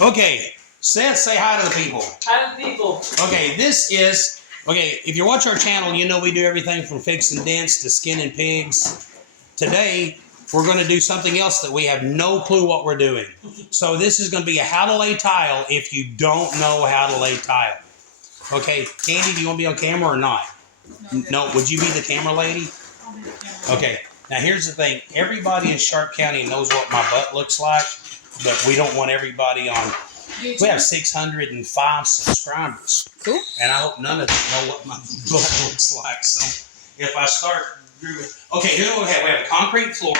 Okay, Seth, say hi to the people. Hi to the people. Okay, if you watch our channel, you know we do everything from fixing dents to skinning pigs. Today, we're going to do something else that we have no clue what we're doing. So this is going to be a how to lay tile if you don't know how to lay tile. Okay, Candy, do you want to be on camera or not? No, would you be the camera lady? I'll be the camera. Okay, now here's the thing. Everybody in Sharp County knows what my butt looks like, but we don't want everybody on. We have 605 subscribers. Cool. And I hope none of them know what my butt looks like. So if I start... Okay, here's what we have. We have a concrete floor.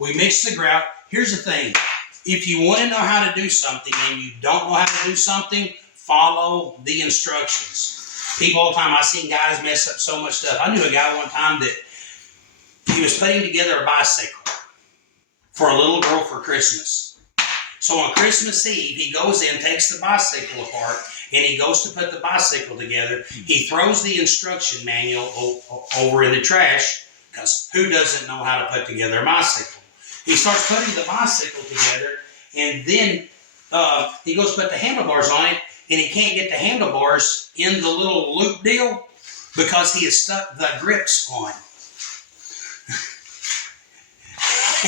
We mix the grout. Here's the thing. If you want to know how to do something and you don't know how to do something, follow the instructions. People all the time, I've seen guys mess up so much stuff. I knew a guy one time that he was putting together a bicycle for a little girl for Christmas. So on Christmas Eve, he goes in, takes the bicycle apart, and he goes to put the bicycle together. He throws the instruction manual over in the trash, because who doesn't know how to put together a bicycle? He starts putting the bicycle together, and then he goes to put the handlebars on it, and he can't get the handlebars in the little loop deal because he has stuck the grips on.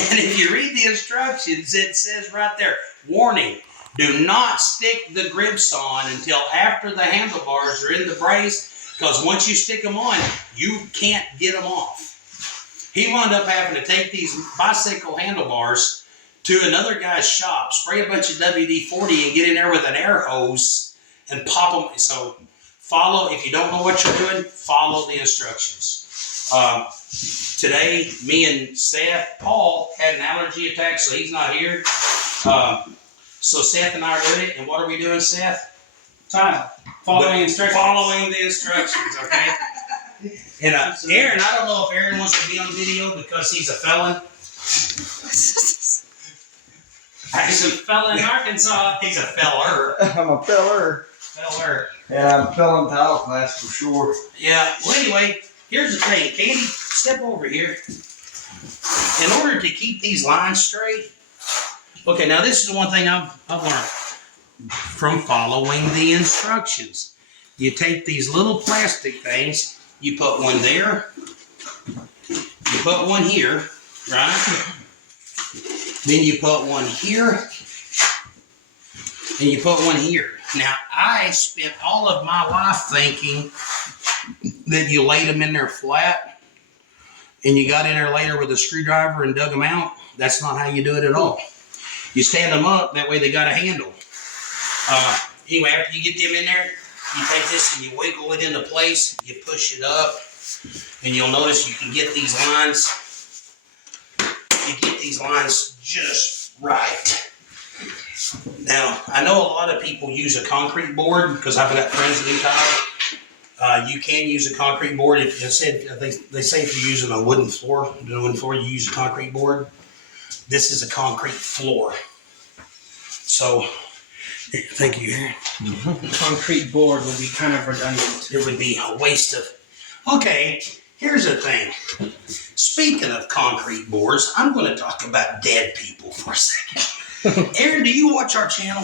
And if you read the instructions, it says right there, warning, do not stick the grips on until after the handlebars are in the brace, because once you stick them on, you can't get them off. He wound up having to take these bicycle handlebars to another guy's shop, spray a bunch of WD-40 and get in there with an air hose and pop them. So follow, if you don't know what you're doing, follow the instructions. Today, me and Seth, Paul had an allergy attack, so he's not here. So Seth and I are doing it, and what are we doing, Seth? Tile. Following instructions. Following the instructions, okay? And Aaron, I don't know if Aaron wants to be on video because he's a felon. He's a fella in Arkansas. He's a feller. I'm a feller. Feller. Yeah, I'm felon tile class for sure. Yeah, well anyway, here's the thing. Candy, step over here. In order to keep these lines straight, okay, now this is the one thing I've learned from following the instructions. You take these little plastic things, you put one there, you put one here, right? Then you put one here, and you put one here. Now, I spent all of my life thinking that you laid them in there flat, and you got in there later with a screwdriver and dug them out. That's not how you do it at all. You stand them up, that way they got a handle. Anyway, after you get them in there, you take this and you wiggle it into place, you push it up, and you'll notice you can get these lines. You get these lines just right. Now, I know a lot of people use a concrete board because I've got friends that do tile. You can use a concrete board. If they say if you're using a wooden floor, you use a concrete board. This is a concrete floor. So, thank you, Aaron. Concrete board would be kind of redundant. It would be a waste of... Okay, here's the thing. Speaking of concrete boards, I'm going to talk about dead people for a second. Aaron, do you watch our channel?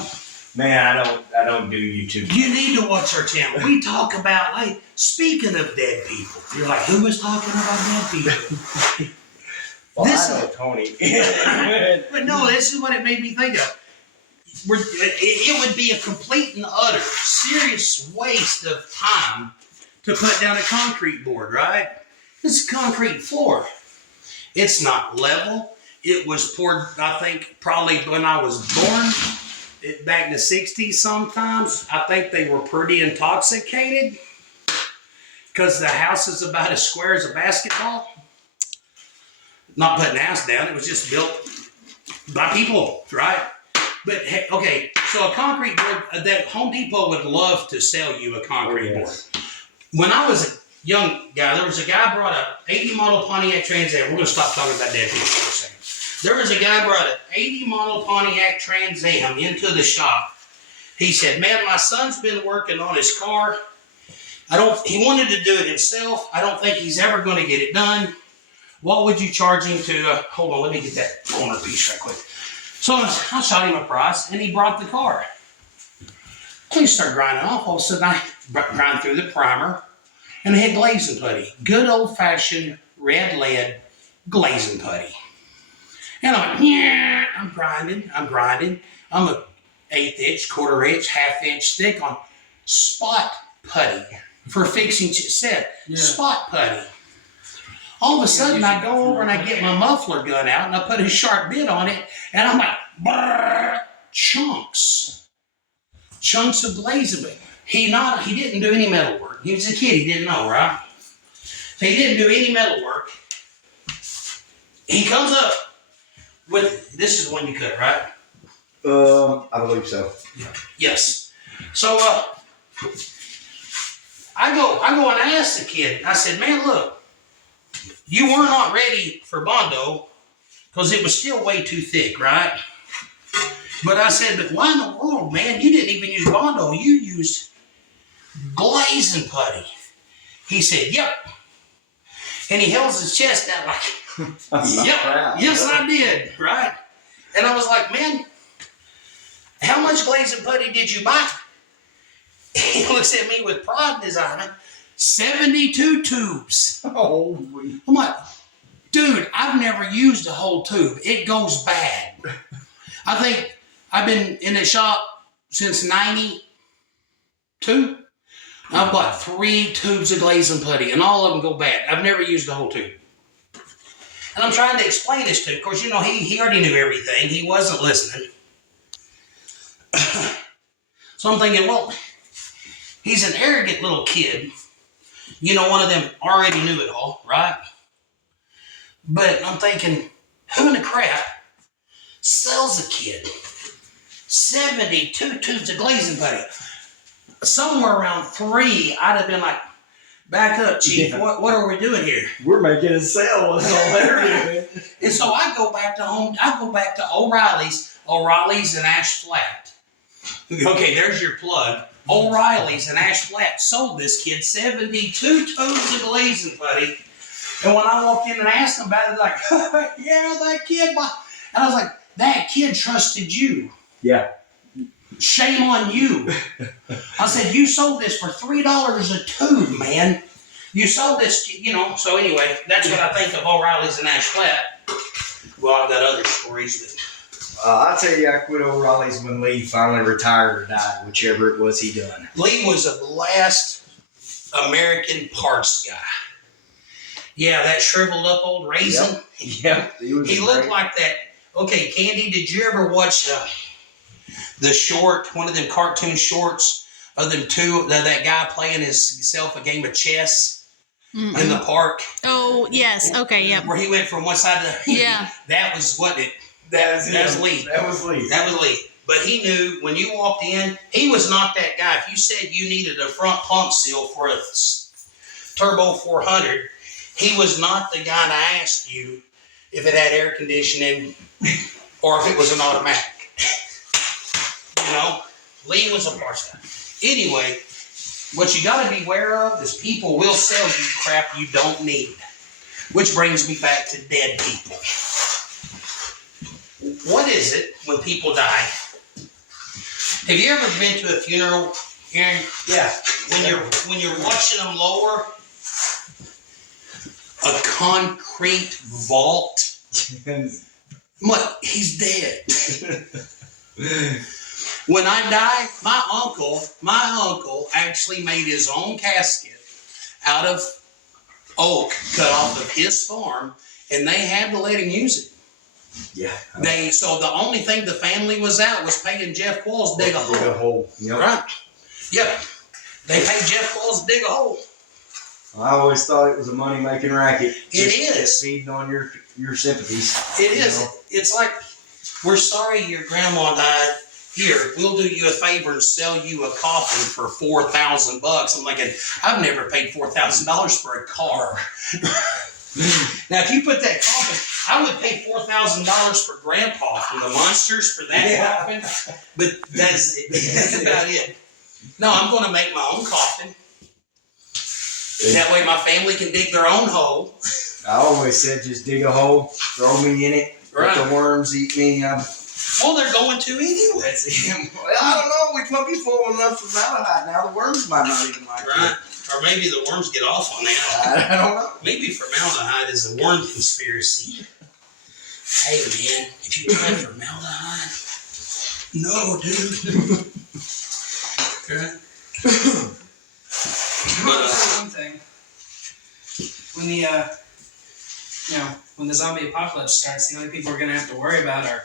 Man, I don't do YouTube. You need to watch our channel. We talk about, like, speaking of dead people. You're like, who is talking about dead people? Well, This I know Tony. But no, this is what it made me think of. It would be a complete and utter serious waste of time to put down a concrete board, right? It's a concrete floor. It's not level. It was poured, I think, probably when I was born, back in the 60s sometimes. I think they were pretty intoxicated because the house is about as square as a basketball. Not putting the house down. It was just built by people, right? But, hey, okay, so a concrete board, that Home Depot would love to sell you a concrete board. When I was a young guy, there was a guy brought a 80 model Pontiac Trans Am. We're going to stop talking about dead people for a second. There was a guy brought an 80 model Pontiac Trans Am into the shop. He said, man, my son's been working on his car. He wanted to do it himself. I don't think he's ever going to get it done. What would you charge him to, hold on, let me get that corner piece right quick. So I shot him a price, and he brought the car. We started grinding off. All of a sudden, I grind through the primer, and it had glazing putty. Good old-fashioned red lead glazing putty. And I'm like, yeah, I'm grinding. I'm a 1/8 inch, 1/4 inch, 1/2 inch thick on spot putty for fixing set. Yeah. Spot putty. All of a sudden, I go over and I get my muffler gun out and I put a sharp bit on it, and I'm like, brrr, chunks of glazing. But he didn't do any metal work. He was a kid. He didn't know, right? So he didn't do any metal work. He comes up with, this is the one you cut, right? I believe so. Yes. So I go and I ask the kid. I said, man, look, you were not ready for Bondo because it was still way too thick, right? But I said, but why in the world, man? You didn't even use Bondo. You used glazing putty. He said, yep. And he held his chest out like, yep, yes I did, right? And I was like, man, how much glazing putty did you buy? He looks at me with pride in his eye. 72 tubes. Oh, I'm like, dude, I've never used a whole tube. It goes bad. I think I've been in the shop since 92. I've bought 3 tubes of glazing putty, and all of them go bad. I've never used the whole tube. And I'm trying to explain this to him. Of course, you know, he already knew everything. He wasn't listening. So I'm thinking, well, he's an arrogant little kid. You know, one of them already knew it all, right? But I'm thinking, who in the crap sells a kid 72 tubes of glazing putty? Somewhere around 3, I'd have been like, back up, Chief. Yeah. What are we doing here? We're making a sale. That's all they're doing. And so I go back to O'Reilly's and Ash Flat. Okay, there's your plug. O'Reilly's and Ash Flat sold this kid 72 tubes of glazing putty. And when I walked in and asked him about it, like, yeah, that kid. And I was like, that kid trusted you. Yeah. Shame on you. I said, you sold this for $3 a tube, man. You sold this, you know. So anyway, that's what I think of O'Reilly's and Ash Flat. Well, I've got other stories, but I tell you, I quit O'Reilly's when Lee finally retired or died, whichever it was he done. Lee was the last American parts guy. Yeah, that shriveled up old raisin. Yep. He looked like that. Okay, Candy, did you ever watch the short, one of them cartoon shorts of them two, that guy playing himself a game of chess in the park? Oh, yes. Okay, yep. Where he went from one side to the Yeah. That was what it. That was Lee. That was Lee. That was Lee. But he knew when you walked in, he was not that guy. If you said you needed a front pump seal for a Turbo 400, he was not the guy to ask you if it had air conditioning or if it was an automatic. You know, Lee was a parts guy. Anyway, what you got to be aware of is people will sell you crap you don't need. Which brings me back to dead people. What is it when people die? Have you ever been to a funeral, Aaron? Yeah. When you're watching them lower a concrete vault, what? He's dead. When I die, my uncle actually made his own casket out of oak cut off of his farm, and they had to let him use it. Yeah. So the only thing the family was out was paying Jeff Qualls to dig a hole. Dig a hole. Yep. Right? Yep. They paid Jeff Qualls to dig a hole. I always thought it was a money-making racket. It is. Feeding on your sympathies. It is. Know? It's like, we're sorry your grandma died. Here, we'll do you a favor and sell you a coffin for $4,000. I'm like, I've never paid $4,000 for a car. Now, if you put that coffin, I would pay $4,000 for Grandpa from the Monsters for that coffin, but that's about it. No, I'm going to make my own coffin. That way my family can dig their own hole. I always said just dig a hole, throw me in it, let the worms eat me. Well, they're going to anyway. That's him. Well, I don't know. We might be full enough formaldehyde now. The worms might not even like Right. it. Or maybe the worms get off on that. I don't know. Maybe formaldehyde is a worm conspiracy. Hey, man, if you try formaldehyde, no, dude. Okay. One thing. When the when the zombie apocalypse starts, the only people we're gonna have to worry about are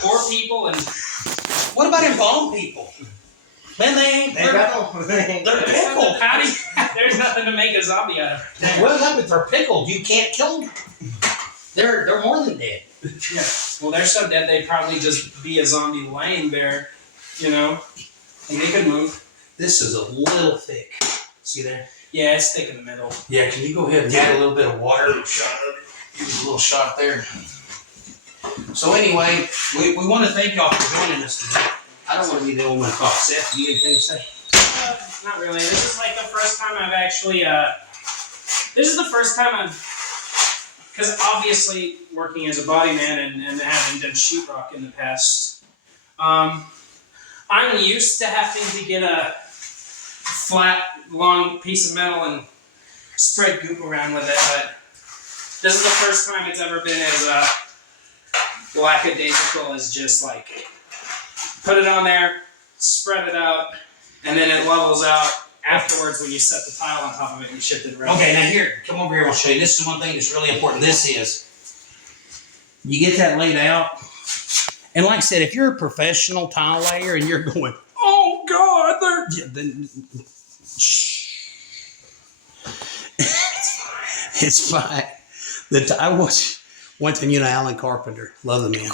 poor people and. What about embalmed people? Man, they ain't. They're pickled. There's nothing to make a zombie out of. Well, if they're pickled, you can't kill them. They're more than dead. Yeah. Well, they're so dead they'd probably just be a zombie laying there, you know, and they could move. This is a little thick. See there? Yeah, it's thick in the middle. Yeah, can you go ahead and add a little bit of water? Give us a little shot there. So anyway, we want to thank y'all for joining us today. I don't want to be the only one talking. Seth, do you have anything to say? Not really. This is like the first time I've actually, this is the first time I've, because obviously working as a body man and having done sheetrock in the past, I'm used to having to get a flat, long piece of metal and spread goop around with it, but this is the first time it's ever been as lackadaisical as just like put it on there, spread it out, and then it levels out afterwards when you set the tile on top of it and you shift it around. Okay, now here, come over here. I'll show you. This is one thing that's really important. This is, you get that laid out, and like I said, if you're a professional tile layer and you're going, oh God, then it's fine. I watched one time, Alan Carpenter, love the man,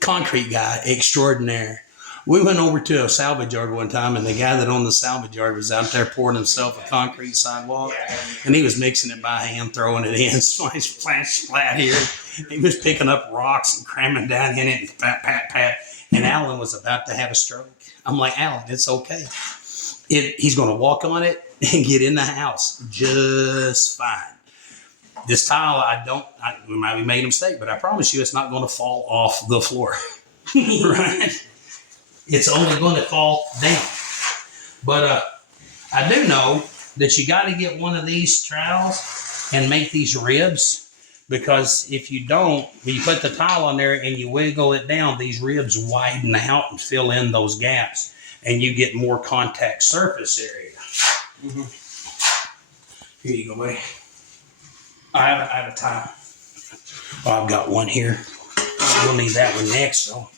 concrete guy extraordinaire. We went over to a salvage yard one time, and the guy that owned the salvage yard was out there pouring himself a concrete sidewalk, and he was mixing it by hand, throwing it in, splash, splash, splat here. He was picking up rocks and cramming down in it, and pat, pat, pat. And Alan was about to have a stroke. I'm like, Alan, it's okay. He's going to walk on it and get in the house just fine. This tile, we might have made a mistake, but I promise you it's not going to fall off the floor. Right? It's only going to fall down. But I do know that you got to get one of these trowels and make these ribs, because if you don't, when you put the tile on there and you wiggle it down, these ribs widen out and fill in those gaps, and you get more contact surface area. Mm-hmm. Here you go, buddy. I have a tile. Well, I've got one here. We'll need that one next, so.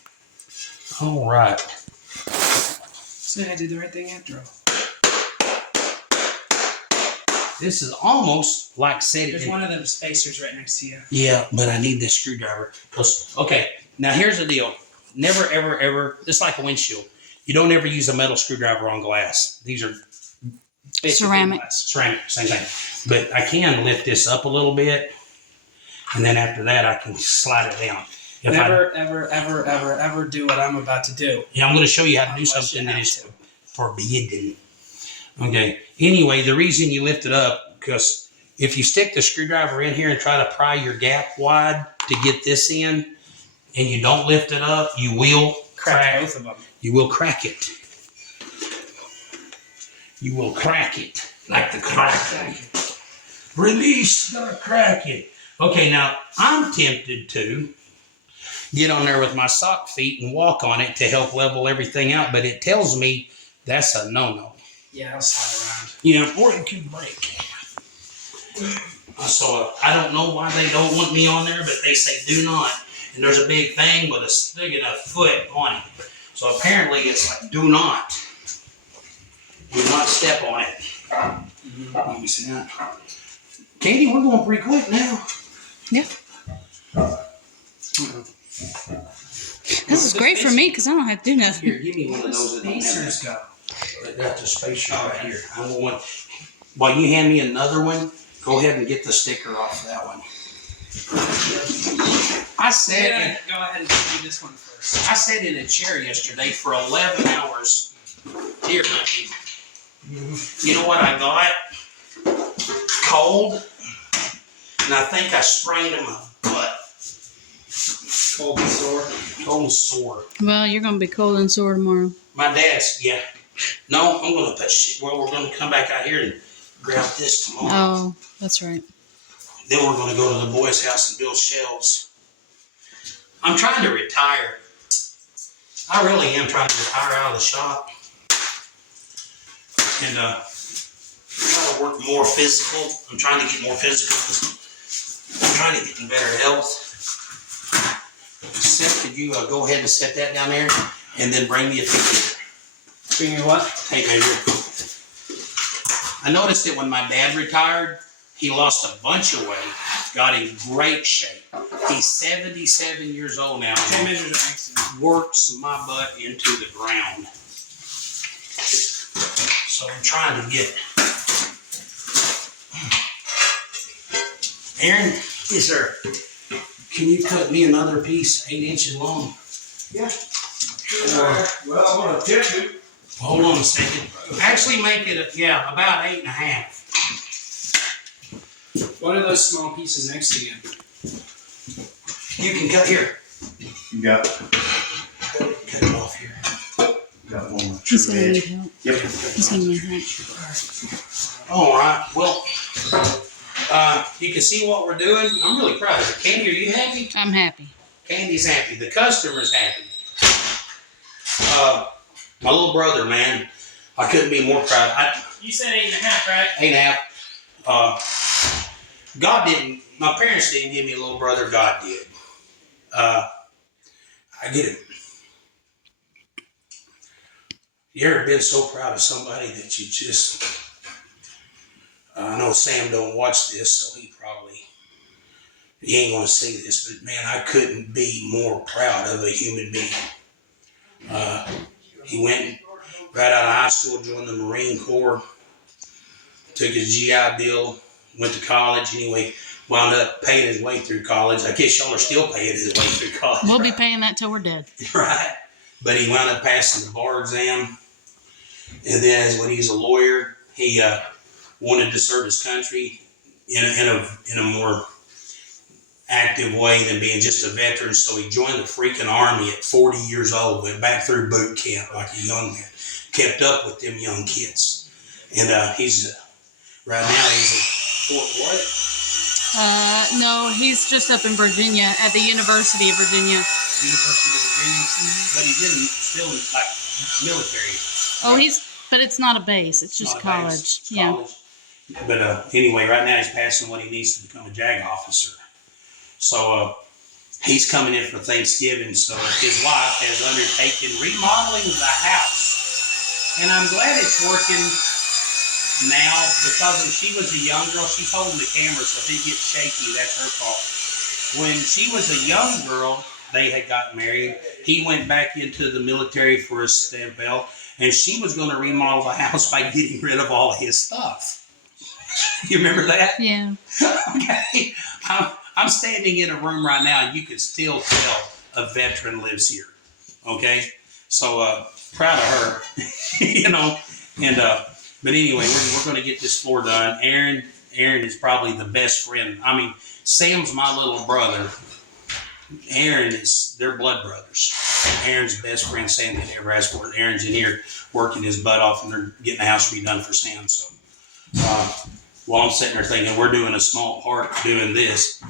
All right. So I did the right thing after all. This is almost like setting. There's one of them spacers right next to you. Yeah, but I need this screwdriver. Okay, now here's the deal. Never, ever, ever, just like a windshield, you don't ever use a metal screwdriver on glass. These are Ceramic. Ceramic, same thing. But I can lift this up a little bit, and then after that, I can slide it down. Never, ever do what I'm about to do. Yeah, I'm going to show you how to do something that is forbidden. Okay. Anyway, the reason you lift it up, because if you stick the screwdriver in here and try to pry your gap wide to get this in, and you don't lift it up, you will Crack both of them. You will crack it. You will crack it like the crack. Release the crack it. Okay, now I'm tempted to get on there with my sock feet and walk on it to help level everything out, but it tells me that's a no-no. Yeah, I'll slide around. Yeah, or it could break. So I don't know why they don't want me on there, but they say do not. And there's a big thing with a big enough foot on it. So apparently it's like do not step on it. Mm-hmm. Let me see that. Katie, we're going pretty quick now. Yeah. This is great for me because I don't have to do nothing. Here, give me one of those that don't have Spacers go. I got the spacer right here. I don't want. While you hand me another one, go ahead and get the sticker off that one. I sat Go ahead and do this one first. I sat in a chair yesterday for 11 hours. Dear Lucky. You know what I got? Cold. And I think I sprained my butt. Cold and sore. Cold and sore. Well, you're gonna be cold and sore tomorrow. My dad's, yeah. No, I'm gonna put shit. Well, we're gonna come back out here and grab this tomorrow. Oh, that's right. Then we're gonna go to the boys' house and build shelves. I'm trying to retire. I really am trying to retire out of the shop and try to work more physical. I'm trying to get more physical because I'm trying to get in better health. Seth, could you go ahead and set that down there and then bring me a picture? Bring your what? Tape measure. I noticed that when my dad retired, he lost a bunch of weight, got in great shape. He's 77 years old now. Tape measures are excellent. Works my butt into the ground. So I'm trying to get. Aaron, yes sir. Can you cut me another piece 8 inches long? Yeah. Well, I'm gonna tip you. Hold on a second. Actually make it, about 8.5. What are those small pieces next to you? You can cut here. You got Cut it off here. one. He's gonna need help. Yep. He's gonna need help. All right. Well, you can see what we're doing. I'm really proud of it. Candy, are you happy? I'm happy. Candy's happy. The customer's happy. My little brother, man, I couldn't be more proud. You said 8.5, right? 8.5. God didn't. My parents didn't give me a little brother. God did. I get it. You ever been so proud of somebody that you just? I know Sam don't watch this, so he ain't gonna see this. But man, I couldn't be more proud of a human being. He went right out of high school, joined the Marine Corps, took his GI Bill, went to college. Anyway, wound up paying his way through college. I guess y'all are still paying his way through college. We'll be right? paying that till we're dead. Right. But he wound up passing the bar exam. And then when he's a lawyer, he wanted to serve his country in a more active way than being just a veteran. So he joined the freaking army at 40 years old, went back through boot camp like a young man, kept up with them young kids. And he's right now he's at Fort Worth. No, he's just up in Virginia at the University of Virginia. University of Virginia, but he's in still like military. Oh, but it's not a base. It's just Not a college. base, it's Yeah. college. But anyway, right now he's passing what he needs to become a JAG officer. So he's coming in for Thanksgiving. So his wife has undertaken remodeling the house, and I'm glad it's working now because when she was a young girl, she's holding the camera, so if it gets shaky, that's her fault. When she was a young girl, they had got married. He went back into the military for his stem bell, and she was going to remodel the house by getting rid of all his stuff. You remember that? Yeah. Okay. I'm standing in a room right now, and you can still tell a veteran lives here. Okay? So, proud of her. You know? And, but anyway, we're going to get this floor done. Aaron is probably the best friend. I mean, Sam's my little brother. They're blood brothers. Aaron's the best friend Sam could ever ask for. Aaron's in here working his butt off, and they're getting the house redone for Sam. So, while I'm sitting there thinking we're doing a small part doing this,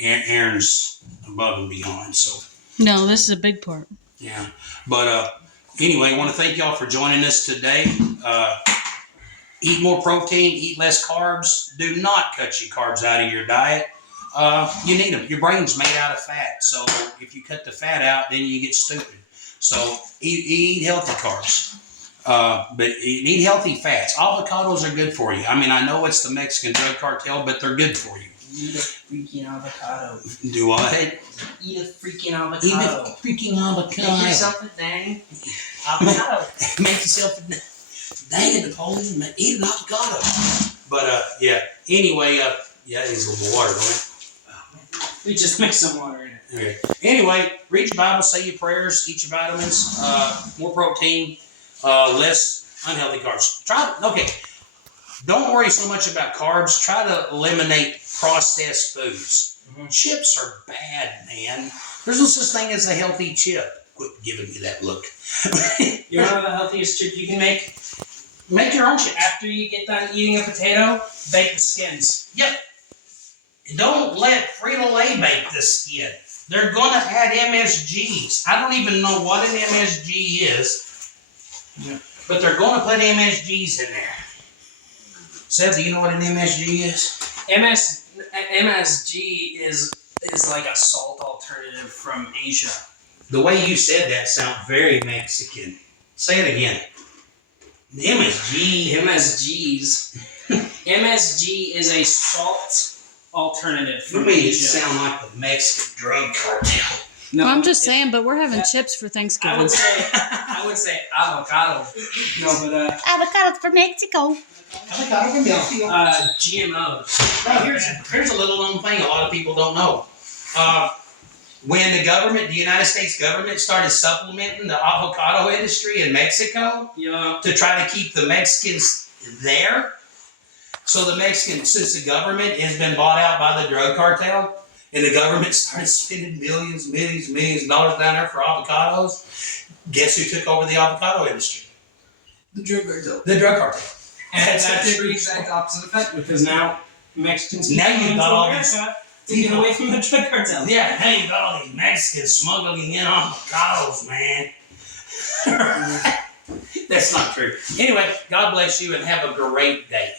Aaron's above and beyond. So, No, this is a big part. yeah. But anyway, I want to thank y'all for joining us today. Eat more protein, eat less carbs. Do not cut your carbs out of your diet. You need them. Your brain's made out of fat. So if you cut the fat out, then you get stupid. So eat healthy carbs. But eat healthy fats. Avocados are good for you. I mean, I know it's the Mexican drug cartel, but they're good for you. Eat a freaking avocado. Do what? Eat a freaking avocado. Eat a freaking avocado. Make yourself a dang avocado. Make yourself a dang Napoleon. Eat an avocado. But yeah. Anyway, yeah, there's a little water, don't it? We just mix some water in it. Okay. Anyway, read your Bible, say your prayers, eat your vitamins, more protein, less unhealthy carbs. Okay. Don't worry so much about carbs. Try to eliminate processed foods. Chips are bad, man. There's no such thing as a healthy chip. Quit giving me that look. You want to know the healthiest chip you can make? Make your own chips. After you get done eating a potato, bake the skins. Yep. Don't let Frito-Lay bake the skin. They're going to add MSGs. I don't even know what an MSG is, but they're going to put MSGs in there. Seth, do you know what an MSG is? MSG is like a salt alternative from Asia. The way you said that sounds very Mexican. Say it again. MSG. MSG is a salt alternative You from made it Asia. sound like the Mexican drug cartel. No, I'm just it- saying, but we're having chips for I Thanksgiving. would say avocado. No, but Avocados for Mexico. GMOs. Now, here's a little known thing a lot of people don't know. When the United States government started supplementing the avocado industry in Mexico Yeah. to try to keep the Mexicans there, so since the government has been bought out by the drug cartel, and the government started spending millions of dollars down there for avocados, guess who took over the avocado industry? The drug cartel. The drug cartel. And That's that the did the truth. exact opposite effect because now Mexicans Now keep you've coming got to all America to get away from the drug cartel. Yeah, hey, you got all these Mexicans smuggling in avocados, man. That's not true. Anyway, God bless you and have a great day.